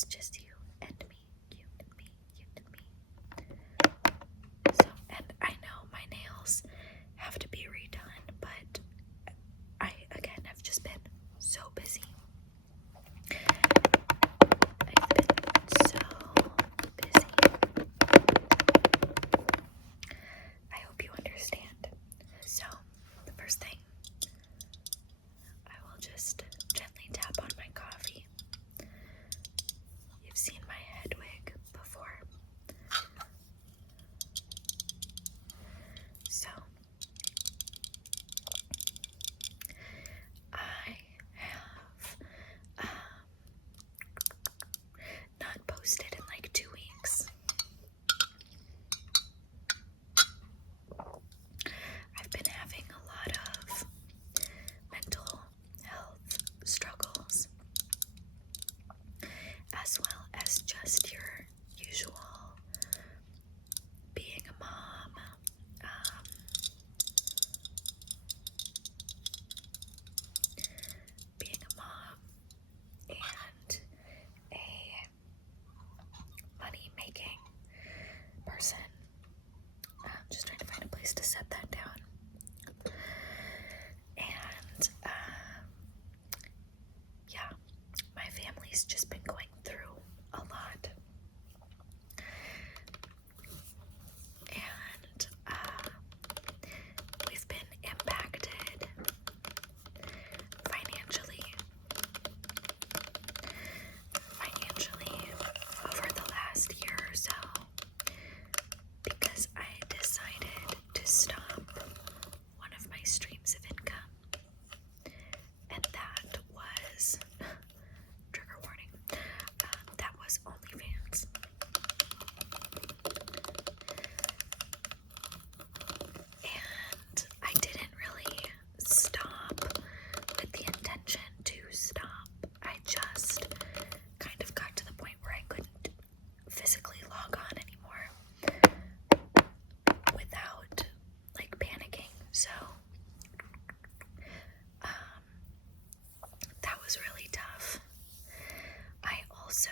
it's just you and me, you and me, you and me. So, and I know my nails have to be redone, but I, again, have just been so busy. I've been so busy. I hope you understand. So, the first thing, I will just gently tap on my coffee. You've seen my head wig before. So, I have not posted in like 2 weeks. I've been having a lot of mental health struggles, as well as just your usual being a mom, and a money-making person. I'm just trying to find a place to set that down. And yeah, my family's just been going through a lot. And we've been impacted financially over the last year or so, because I decided to stop one of my streams of income, and that was, trigger warning, that was OnlyFans. And I didn't really stop with the intention to stop. I just kind of got to the point where I couldn't physically log on anymore without like panicking. So that was really tough. I also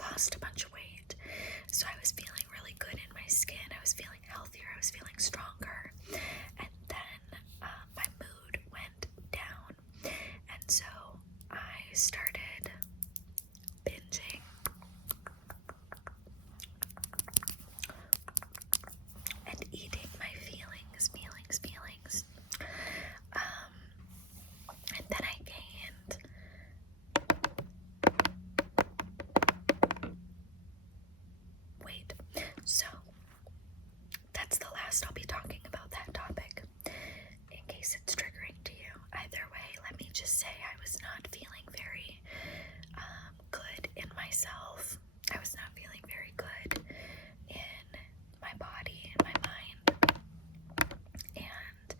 lost a bunch of weight, so I was feeling really good in my skin. I was feeling healthier. I was feeling stronger. And then my mood went down, and so I started binging. And eating my feelings. And then I gained weight. So that's the last I'll be talking about that topic, in case it's triggering to you. Either way, let me just say I was not feeling very good in myself. I was not feeling very good in my body, in my mind. And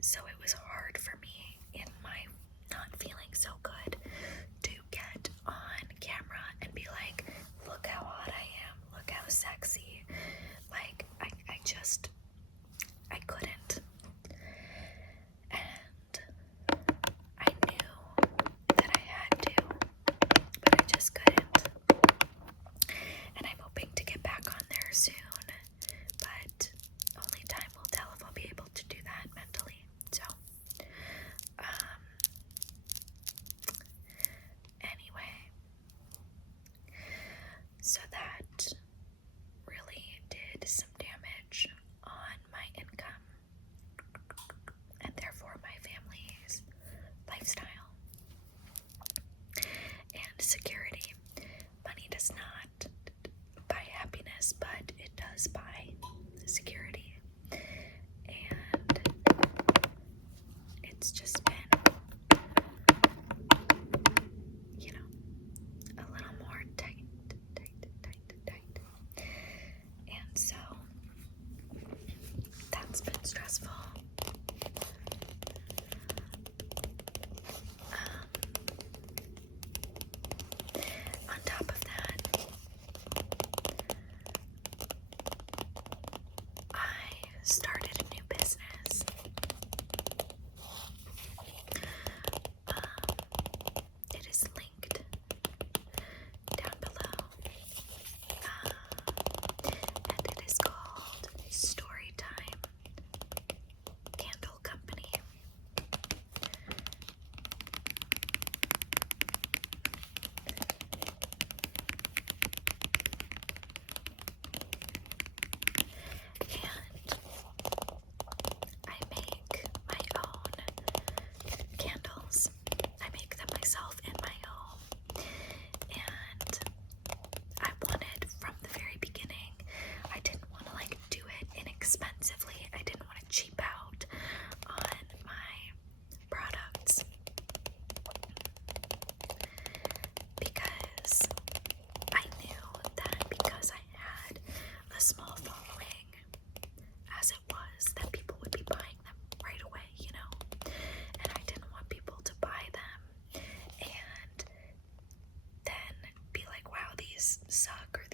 so it was hard for me, in my not feeling so good, to get on camera and be like, look how hot I am, look how sexy. Like, I couldn't. And I knew that I had to, but I just couldn't. And I'm hoping to get back on there soon, but only time will tell if I'll be able to do that mentally. So, anyway, so that really did some damage on my income, and therefore my family's lifestyle and security. Money does not buy happiness, but it does buy security. And it's just been, a little more tight. And so that's been stressful. On top of that, I started a new business.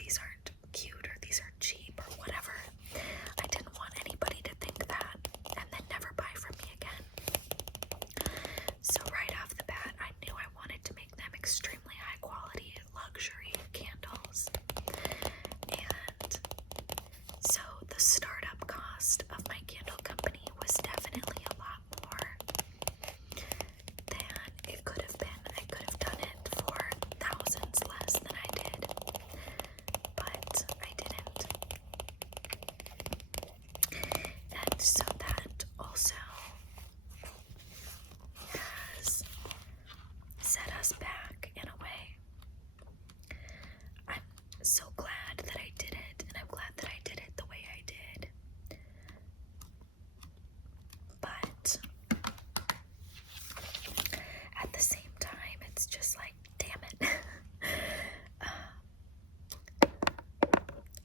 these aren't cute or these are cheap or whatever. I didn't want anybody to think that and then never buy from me again. So right off the bat, I knew I wanted to make them extremely high quality luxury candles. And so the startup cost of my candle company was definitely a lot more than it could have been. I could have done it for thousands less than I did, but I didn't. And so that also has set us back in a way. I'm so glad that I did it, and I'm glad that I did it the way I did. But at the same time, it's just like, damn it.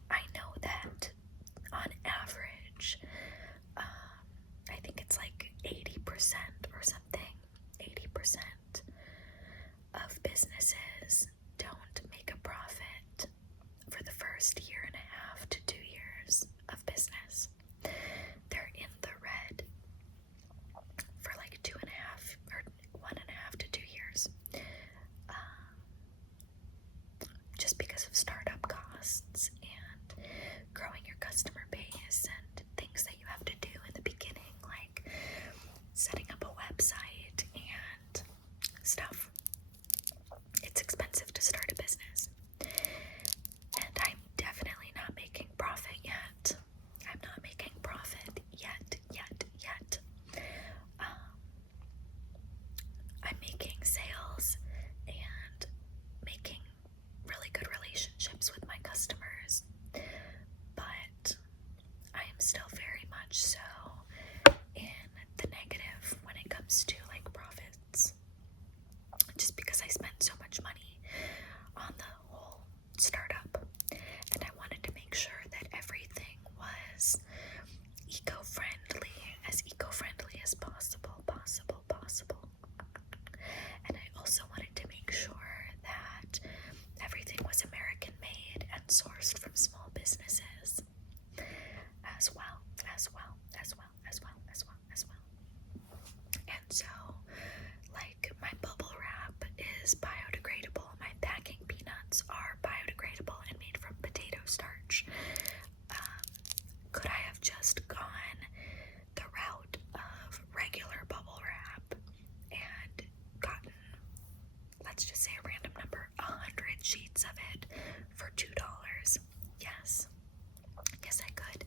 I know that on average, I think it's like 80% or something, 80% of businesses don't make a profit for the first year and a half to 2 years of business. They're in the red for like 2.5 or 1.5 to 2 years, just because of startup costs and growing your customer base and things that you have to do in the beginning, like setting up a website and stuff. It's expensive to start a business, and I'm definitely not making profit yet. I'm not making profit yet. I'm making sales and making really good relationships with my customers, but I am still very much so in the negative when it comes to like profits, just because I spent so much money on the whole startup, and I wanted to make sure that everything was eco-friendly as possible. And I also wanted to make sure that everything was American made and sourced from small businesses as well. And so, like, my bubble wrap is biodegradable. My packing peanuts are biodegradable and made from potato starch. Could I have just gone the route of regular bubble wrap and gotten, let's just say a random number, 100 sheets of it for $2? Yes, I could,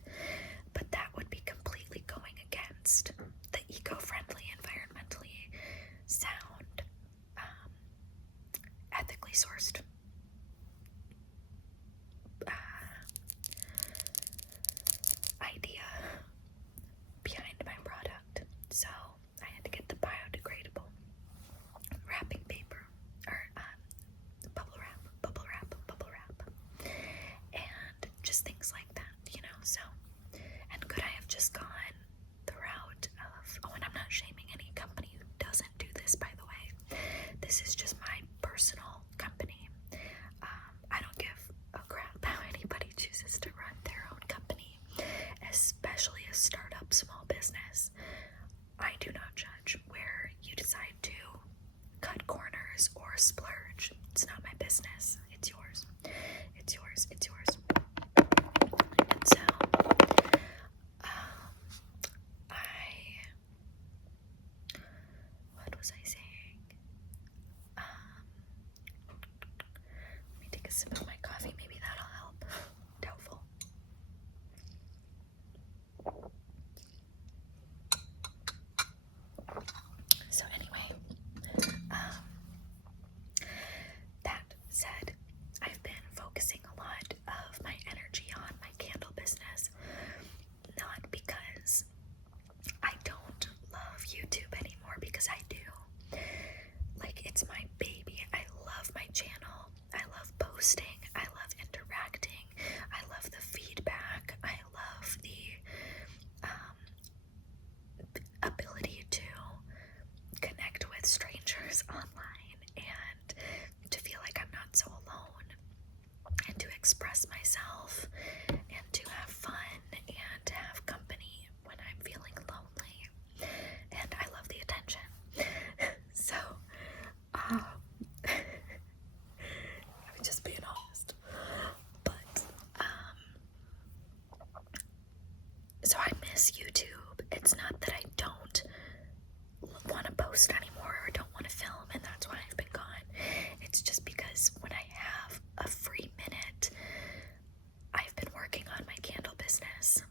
but that would be completely going against the eco-friendly, environmentally sound, ethically sourced idea behind my product. So I had to get the biodegradable wrapping paper, or bubble wrap, and just things like that, so. And could I have just gone the route of, and I'm not shaming any company who doesn't do this, by the way. This is just my personal company. I don't give a crap how anybody chooses to run their own company, especially a startup small business. I do not judge where you decide to cut corners or splurge. It's not my business. It's yours. And so, what was I saying? Let me take a sip of my coffee. Maybe that'll help. Doubtful. So anyway, that said, I've been focusing a lot express myself and to have fun and to have company when I'm feeling lonely. And I love the attention. So, I'm just being honest. But, so I miss YouTube. It's not that I don't want to post anymore or don't want to film, and that's why I've been gone. It's just because when I have a free minute, I've been working on my candle business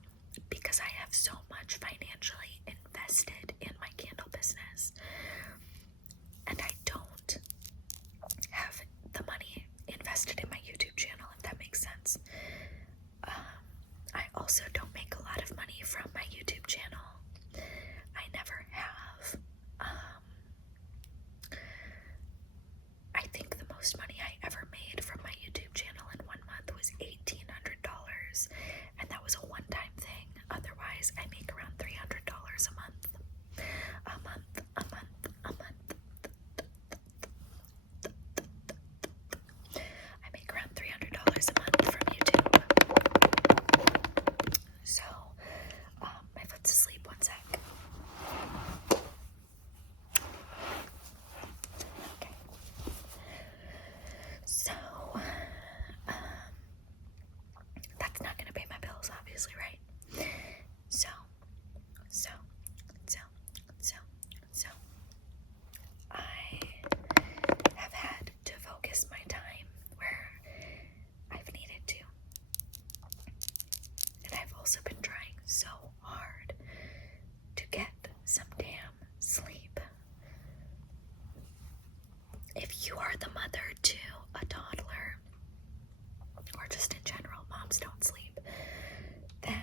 because I have so much financially invested in my candle business, and I don't have the money invested in my YouTube channel, if that makes sense. I also don't make a lot of money from my YouTube channel. I never have. I think the most money I ever made from my YouTube channel in 1 month was $1,800, and that was a one-time thing. Otherwise, I make around $300 a month. A month. I make around $300 a month from YouTube. So, my foot's asleep, one sec. Okay. So, that's not gonna pay my bills, obviously, right? So, I have had to focus my time where I've needed to. And I've also been trying so hard to get some damn sleep. If you are the mother to a toddler, or just in general, moms don't sleep, then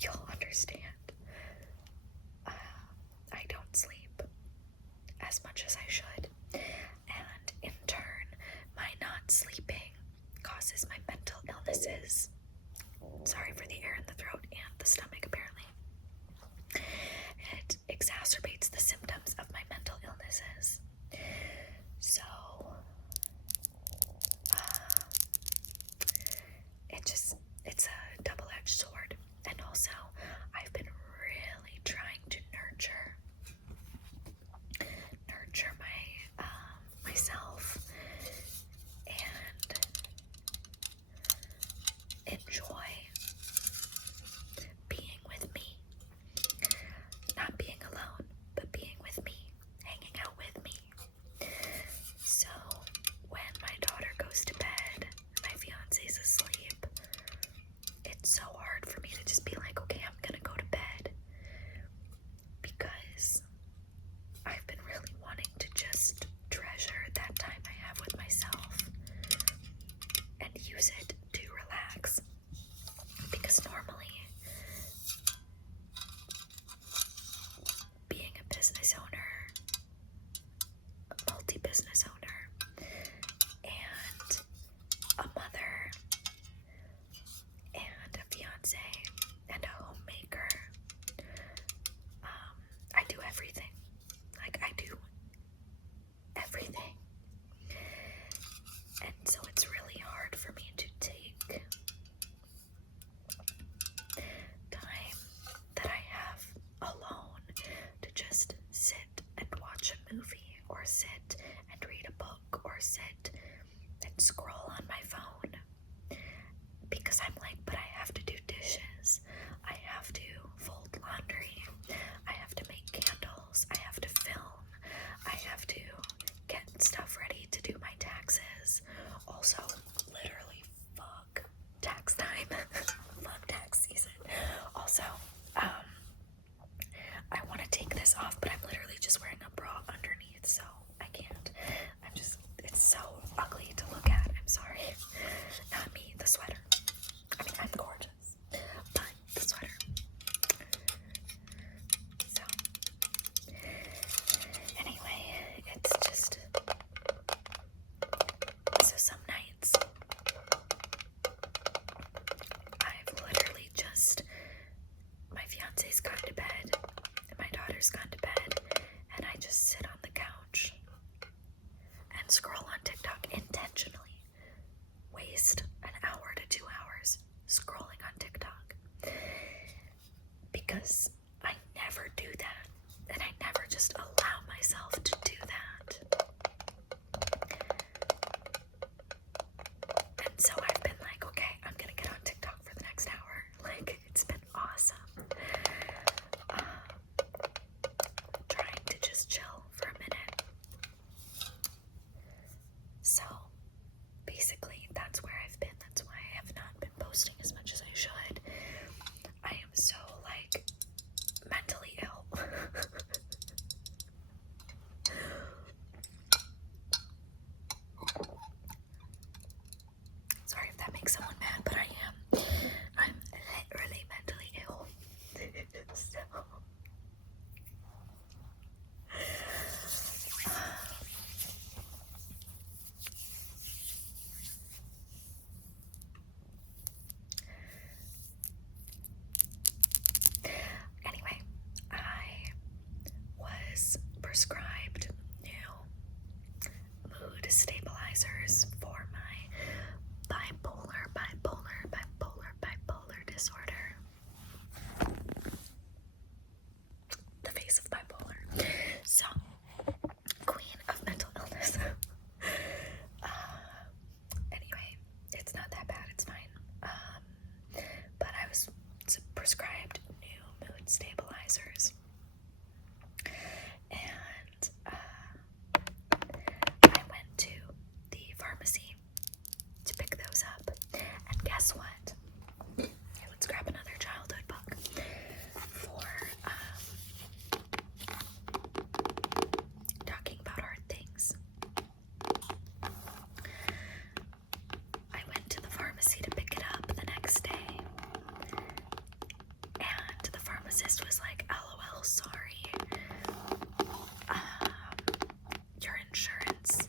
you'll understand. I don't sleep as much as I should, and in turn, my not sleeping causes my mental illnesses. Sorry for the air in the throat and the stomach, apparently. It exacerbates the symptoms of my mental illnesses. So, it's a double-edged sword. And also, I've been really trying to nurture myself and enjoy being with me. Not being alone, but being with me, hanging out with me. So when my daughter goes to bed, my fiance's asleep, it's so hard for me to just be like, okay, I'm gonna go to bed, because I've been really wanting to just treasure that time I have with myself and use it to relax. Because normally, being a business owner, a multi-business owner, and a mother, and a fiance, and a homemaker, I do everything. Like, I do everything. And so it's really hard for me to take time that I have alone to just sit and watch a movie, or sit and read a book, or sit and scroll on my phone. Because I'm like, but I have to do dishes, I have to fold laundry, I have to make candles, I have to film, I have to get stuff ready to do my taxes. Also, literally, fuck tax time. Fuck tax season. Also, I want to take this off, but I'm literally just wearing a bra underneath, so I can't. It's so ugly to look at. I'm sorry. Not me, the sweater. I mean, I'm gorgeous, but the sweater. So, anyway, it's just, so some nights, I've literally just, my fiance's gone to bed, and my daughter's gone to bed, and I just sit on the couch and scroll on TikTok intentionally, waste an hour make someone mad, but I am. I'm literally mentally ill. So anyway, I was prescribed new mood stabilizers for my bipolar disorder. The face of bipolar. So, queen of mental illness. Anyway, it's not that bad, it's fine. But I was prescribed new mood stabilizers. And I went to the pharmacy to pick those up. And guess what? Let's grab another childhood book for talking about hard things. I went to the pharmacy to pick it up the next day, and the pharmacist was like, LOL, sorry, your insurance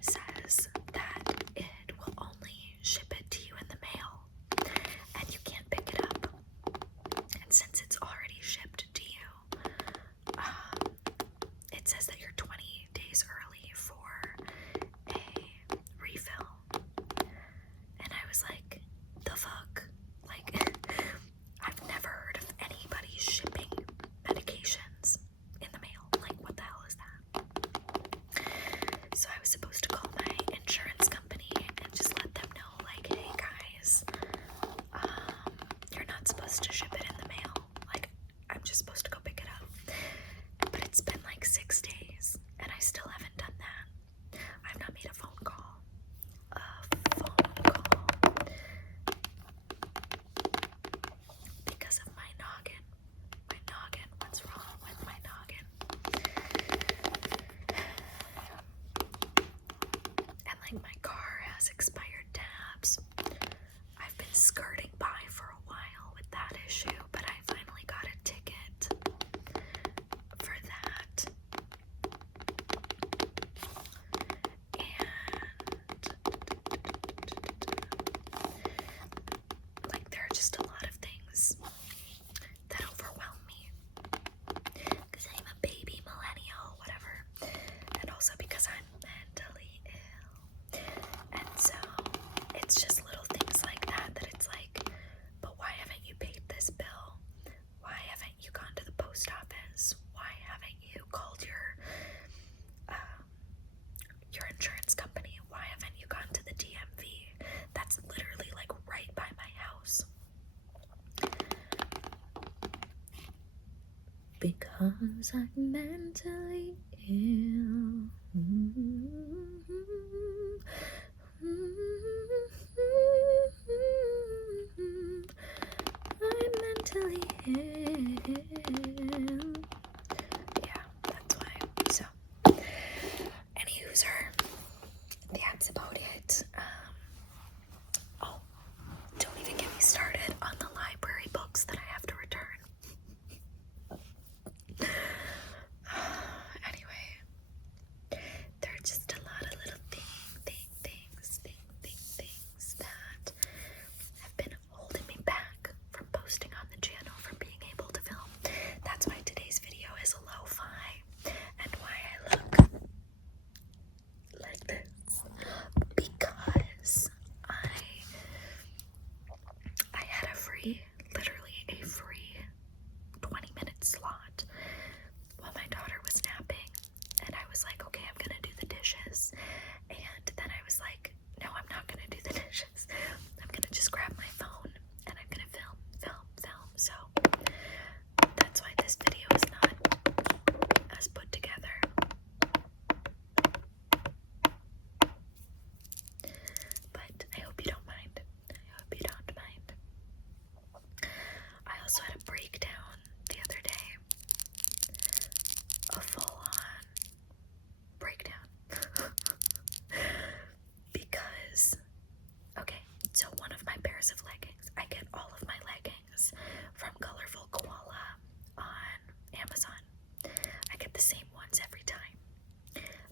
says that it will only ship it to you in the mail, and you can't pick it up. And since it's already shipped to you, it says that you're 20 days early for a refill. And I was like, the fuck? Like, I've never heard of anybody shipping medications in the mail. Like, what the hell is that? So I was supposed to call my insurance company and just let them know, like, hey guys, you're not supposed to ship it in the mail. Like, I'm just supposed to go pick it up. But it's been like 6 days, and I still haven't done that. I've not made a phone call. Because of my noggin. My noggin. What's wrong with my noggin? And like, my car has expired tabs. I've been skirting by for a while with that issue, but I finally got a ticket for that. And like, there are just a lot of things that overwhelm me because I'm a baby millennial, whatever, and also because I'm mentally ill. And so it's just little things like that it's like, but why haven't you paid this bill? Why haven't you gone to the post office? Why haven't you called your insurance company? Why haven't you gone to the DMV? That's literally like right by my house. Because I'm mentally ill. I'm mentally ill. Yeah, that's why. So, any user, that's about it. Oh, don't even get me started on the library books that I have to return. Anyway, there are just a lot of little things that have been holding me back from posting on the channel, from being able to film. That's why today's video is a lo-fi, and why I look like this, because I had literally a free 20-minute slot while my daughter was napping, and I was like, okay, I'm gonna do the dishes, and then I was like, no, I'm not gonna do the dishes. I'm gonna just grab my phone and I'm gonna film. So that's why this video is not as put together. But I hope you don't mind. I hope you don't mind. pairs of leggings. I get all of my leggings from Colorful Koala on Amazon. I get the same ones every time.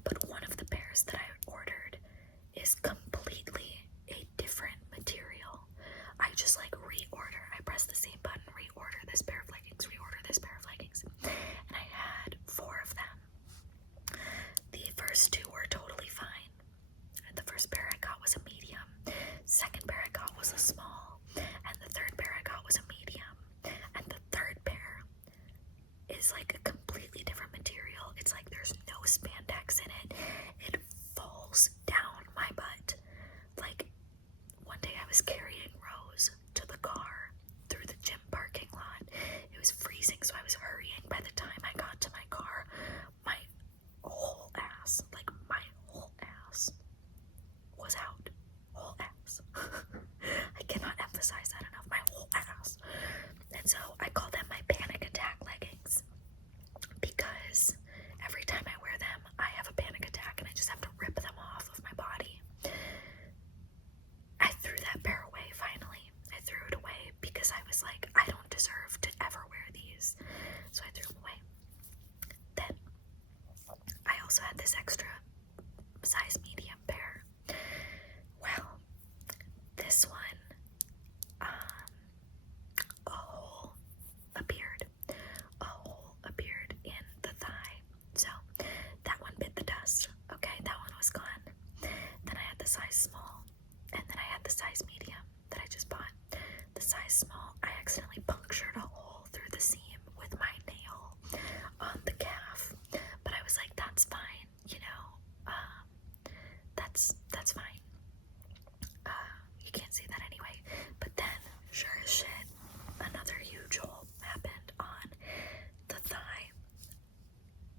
But one of the pairs that I ordered is completely a different material. I just like reorder. I press the same button, reorder this pair of leggings, reorder this pair of leggings. And I had 4 of them. The first 2 were totally fine. The first pair I got was a medium. Second pair I got was a small. And the third pair I got was a medium. And the third pair is like a completely different material. It's like there's no spandex in it. It falls down my butt. Like, one day I was carrying Rose to the car through the gym parking lot. It was freezing, so I was hurrying. By the time I got to my car, my whole ass, like my whole ass was out. Whole ass. I cannot emphasize that enough. My whole ass. And so I call them my panic attack leggings, because every time I wear them, I have a panic attack and I just have to rip them off of my body. I threw that pair away finally. I threw it away because I was like, I don't deserve to ever wear these. So I threw them away. Then I also had this extra size medium pair. Well, this one, a hole appeared. A hole appeared in the thigh. So that one bit the dust. Okay, that one was gone. Then I had the size small. And then I had the size medium that I just bought. The size small, I accidentally punctured a hole through the seam with my nail on the calf. But I was like, that's fine, you know. That's fine. You can't see that anyway. But then, sure as shit, another huge hole happened on the thigh.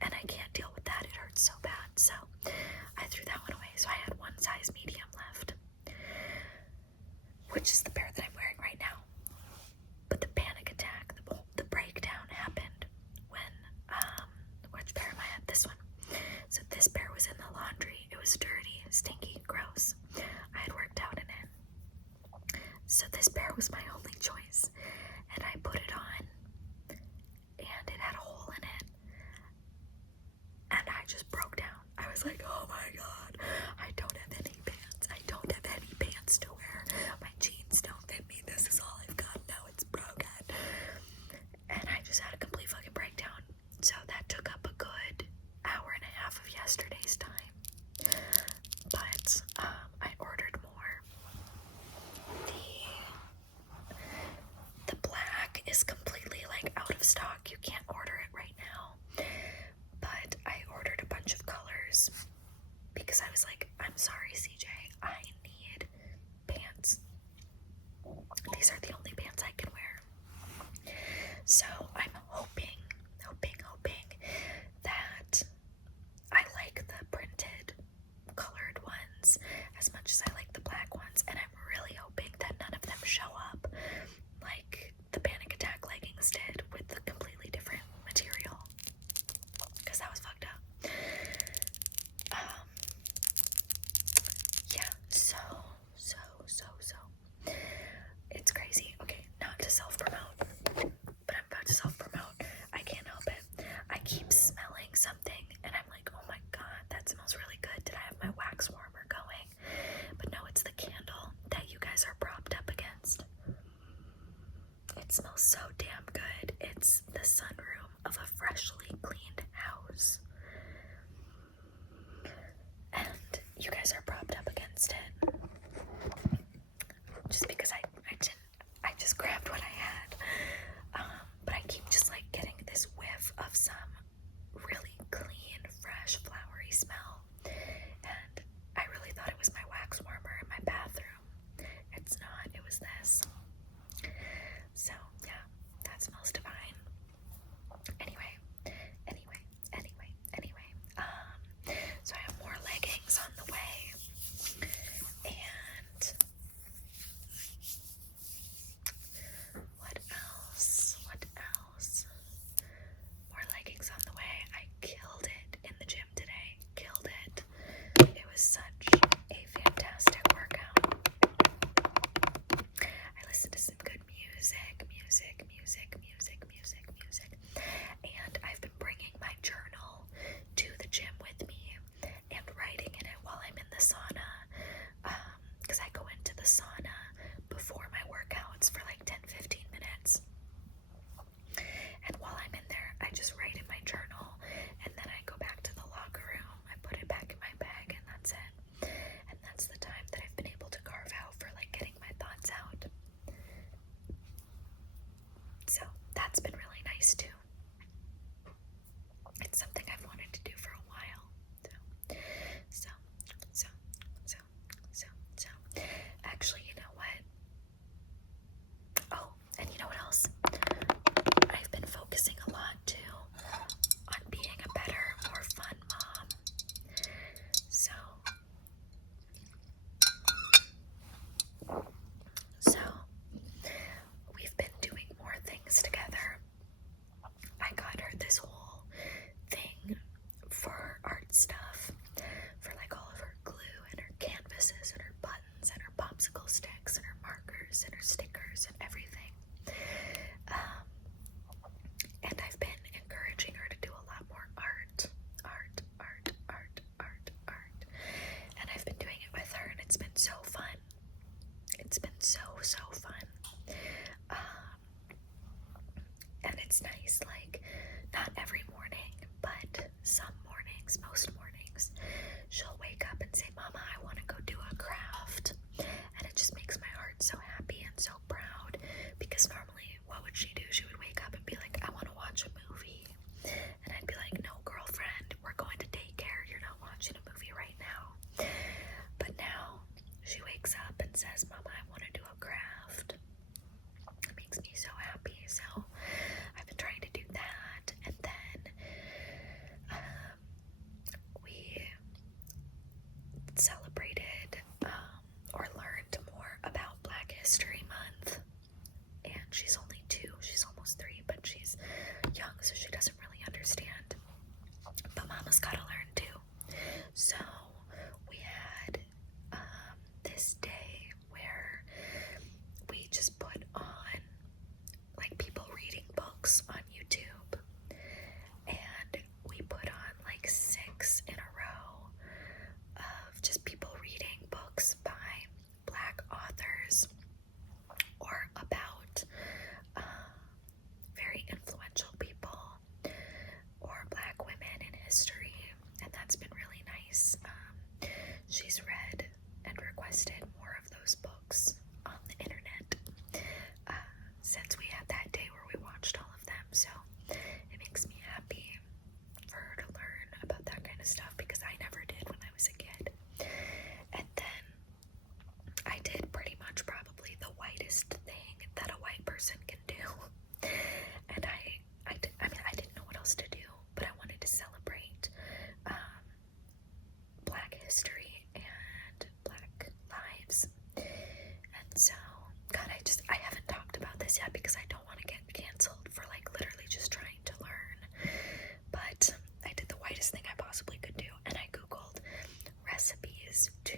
And I can't deal with that. It hurts so bad. So I threw that one away. So I had one size medium left, which is the pair that I'm wearing right now. But the panic attack, the breakdown happened when, which pair am I at? This one. So this pair was in the laundry. It was dirty, stinky, gross. I had worked out in it. So this pair was my only choice. And I put it on, and it had a hole in it. And I just broke down. I was like, oh my god, I don't have any pants. I don't have any pants to wear. My jeans don't fit me. This is all I've got. Now it's broken. And I just had a complete fucking breakdown. So that took up a good hour and a half of yesterday's time. But I ordered more. The black is completely like out of stock. You can't order it right now. But I ordered a bunch of colors because I was like, I'm sorry, CJ, I need pants. These are the only pants I can wear. So I'm hoping that I like the printed colored ones as much as I like the black ones, and I'm really hoping that none of them show up like the panic attack leggings did with the completely different material, because that was fucked up. Yeah, so it's crazy. Okay, not to self-promote, but I'm about to self-promote. I can't help it. I keep smelling something and I'm like, oh my god, that smells really good. Did I have my wax warmer going? But no, it's the candle that you guys are propped up against. It smells so damn good. It's the sunroom of a freshly cleaned house. And you guys are propped up against it. Just because I just grabbed what I had. But I keep just like getting this whiff of some really clean, fresh, flowery smell. And I really thought it was my wax warmer in my bathroom. It's not, it was this. So yeah, that smells divine. Anyway. So I have more leggings on the way. And so fun. And it's nice, like, not every morning, but some mornings, most mornings, she'll wake up and say, Mama, I want to go do a craft. And it just makes my heart so happy and so proud, because normally, what would she do? She would wake up and be like, I want to watch a movie. And I'd be like, no, girlfriend, we're going to daycare. You're not watching a movie right now. But now, she wakes up and says, Mama, I want to do a craft. It makes me so happy. So I've been trying to do that. And then we celebrated or learned more about Black History Month. And she's only 2. She's almost 3, but she's young, so she doesn't really understand. But Mama's gotta learn too. So we had this day where we just put on like people reading books on YouTube, and we put on like 6 in a row of just people reading books by Black authors or about very influential people or Black women in history, and that's been really nice. She's read and requested more of those books on the internet since we had that day where we watched all of them, so it makes me happy for her to learn about that kind of stuff, because I never did when I was a kid. And then I did pretty much probably the whitest thing that a white person can do, and I didn't know what else to do, but I wanted to celebrate Black history and Black lives. And so, God, I haven't talked about this yet because I don't want to get canceled for like literally just trying to learn, but I did the whitest thing I possibly could do, and I googled recipes to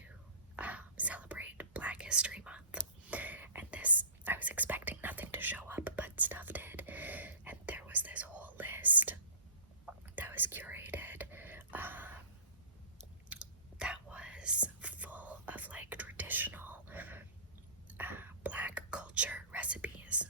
celebrate Black History Month, and I was expecting nothing to show up, but stuff did, and there was this whole list that was curated that was full of like traditional Black culture recipes.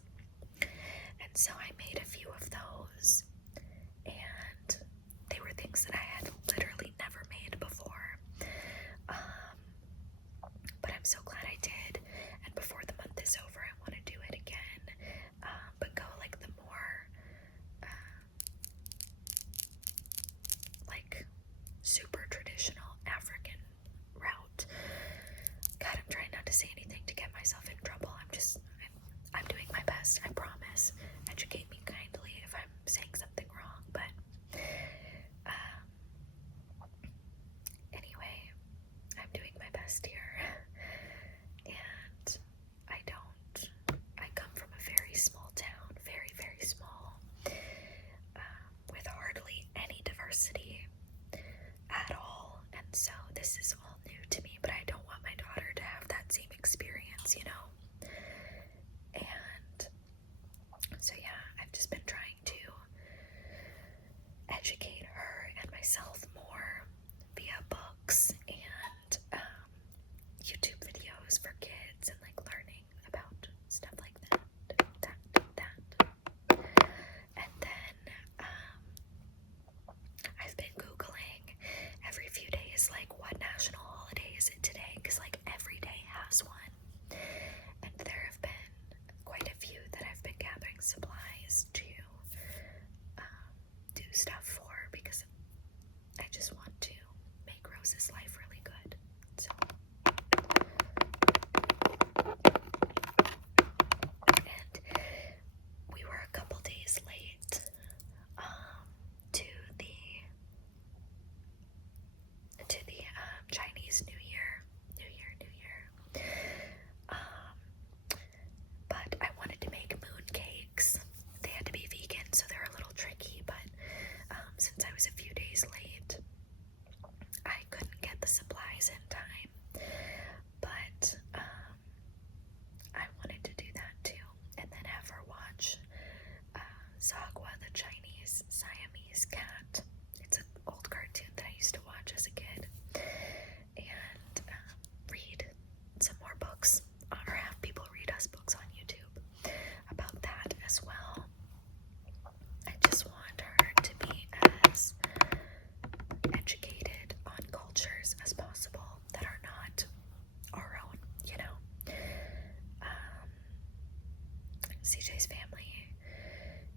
CJ's family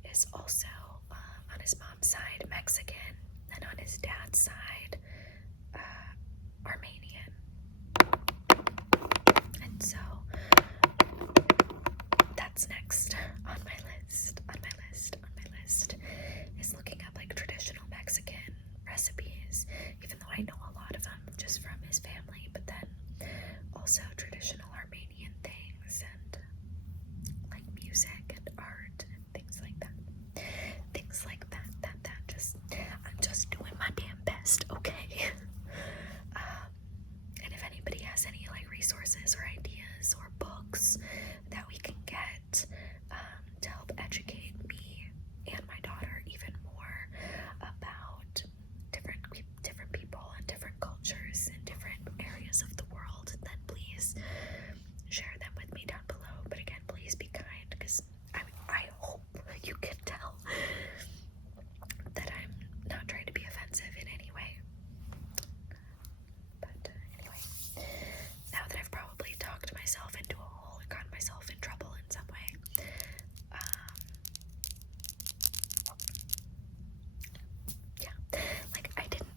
is also, on his mom's side, Mexican, and on his dad's side, Armenian. And so that's next on my list, is looking up like traditional Mexican recipes, even though I know a lot of them just from his family, but then also traditional Armenian things and like music and art and things like that. I'm just doing my damn best, okay? And if anybody has any like resources or ideas or books that we can get to help educate me and my daughter even more about different people and different cultures in different areas of the world, then please share them with me down below. But again, please be kind, because I hope you can tell that I'm not trying to be offensive in any way. But anyway, now that I've probably talked myself into a hole and gotten myself in trouble in some way, yeah, like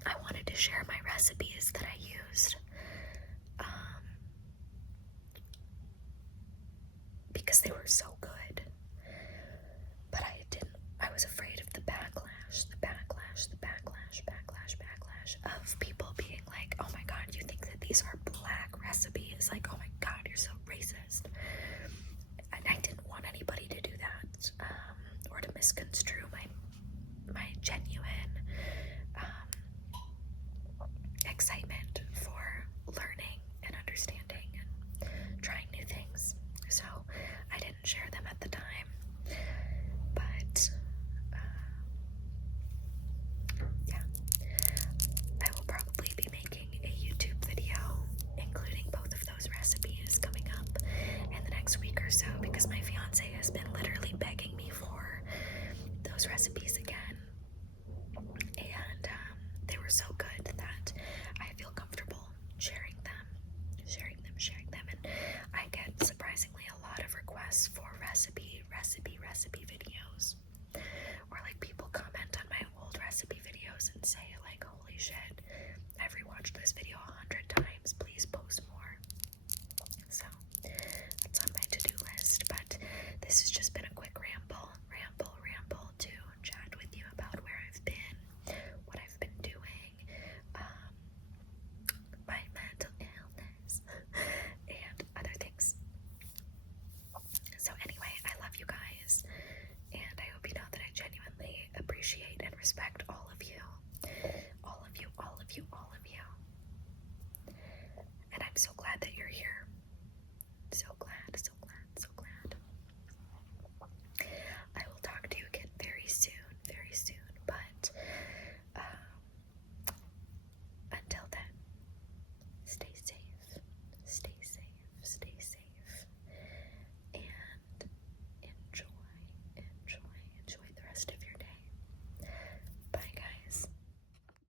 I wanted to share my recipes that I used, because they were so good, but I was afraid of the backlash of people being like, oh my god, you think that these are black recipes, like, oh my god, you're so racist. And I didn't want anybody to do that, or to misconstrue my genuine excitement for learning and understanding and trying new things. So I didn't share them at the time, but yeah, I will probably be making a YouTube video including both of those recipes coming up in the next week or so, because my fiance has been literally begging me for those recipes again, and they were so good that I feel comfortable sharing them, and I get surprisingly a lot of requests for recipe videos, or like people comment on my old recipe videos and say like, holy shit, I've rewatched this video 100 times, please post more. So that's on my to-do list, but this has just been a quick ramble to chat with you about where I've been, what I've been doing, my mental illness, and other things. So anyway, I love you guys, and I hope you know that I genuinely appreciate and respect all of you. And I'm so glad that you're here.